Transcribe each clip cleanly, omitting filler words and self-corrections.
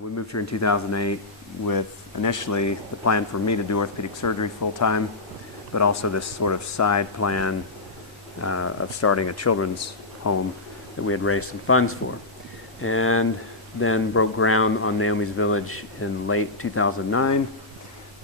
We moved here in 2008 with initially the plan for me to do orthopedic surgery full-time, but also this sort of side plan of starting a children's home that we had raised some funds for. And then broke ground on Naomi's Village in late 2009,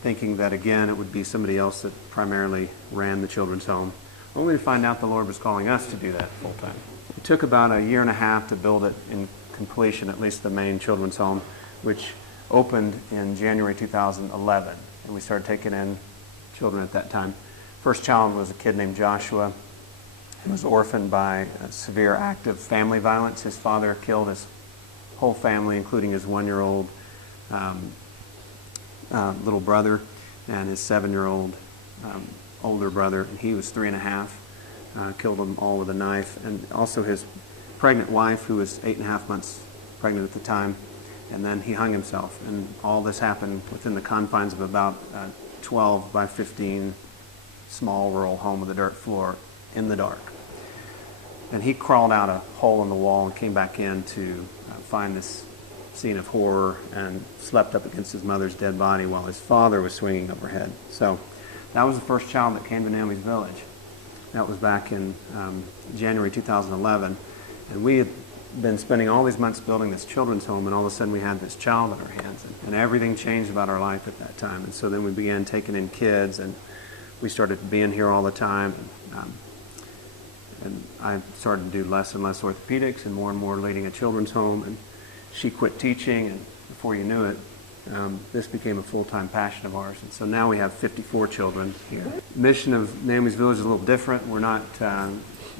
thinking that again it would be somebody else that primarily ran the children's home, only to find out the Lord was calling us to do that full-time. It took about a year and a half to build it in completion, at least the main children's home, which opened in January 2011, and we started taking in children at that time. First child was a kid named Joshua. He was orphaned by severe active family violence. His father killed his whole family, including his 1-year-old little brother and his 7-year-old older brother, and he was 3.5. Killed them all with a knife, and also his pregnant wife, who was 8.5 months pregnant at the time, and then he hung himself. And all this happened within the confines of about 12 by 15 small rural home with a dirt floor in the dark. And he crawled out a hole in the wall and came back in to find this scene of horror and slept up against his mother's dead body while his father was swinging overhead. So that was the first child that came to Naomi's Village. That was back in January 2011. And we had been spending all these months building this children's home, and all of a sudden we had this child in our hands. And everything changed about our life at that time. And so then we began taking in kids, and we started being here all the time. And I started to do less and less orthopedics and more leading a children's home. And she quit teaching, and before you knew it, this became a full-time passion of ours. And so now we have 54 children here. The mission of Naomi's Village is a little different. We're not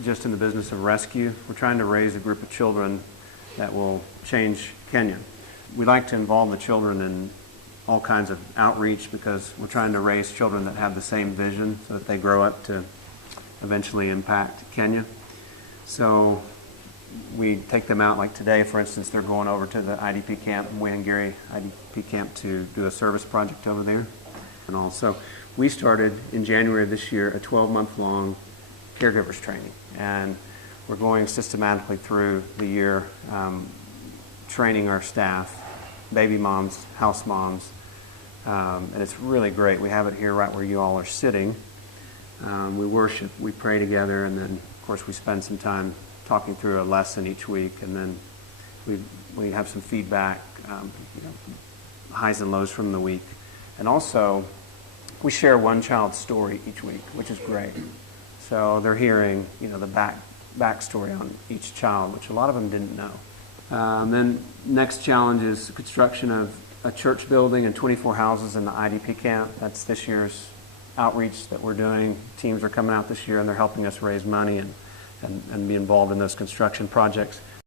just in the business of rescue. We're trying to raise a group of children that will change Kenya. We like to involve the children in all kinds of outreach because we're trying to raise children that have the same vision so that they grow up to eventually impact Kenya. So we take them out, like today, for instance, they're going over to the IDP camp, Wangari IDP camp, to do a service project over there. And also, we started in January of this year a 12-month-long caregivers training. And we're going systematically through the year training our staff, baby moms, house moms, and it's really great. We have it here right where you all are sitting. We worship, we pray together, and then, of course, we spend some time talking through a lesson each week, and then we have some feedback, highs and lows from the week. And also, we share one child's story each week, which is great. So they're hearing, the backstory on each child, which a lot of them didn't know. Then next challenge is construction of a church building and 24 houses in the IDP camp. That's this year's outreach that we're doing. Teams are coming out this year, and they're helping us raise money and be involved in those construction projects.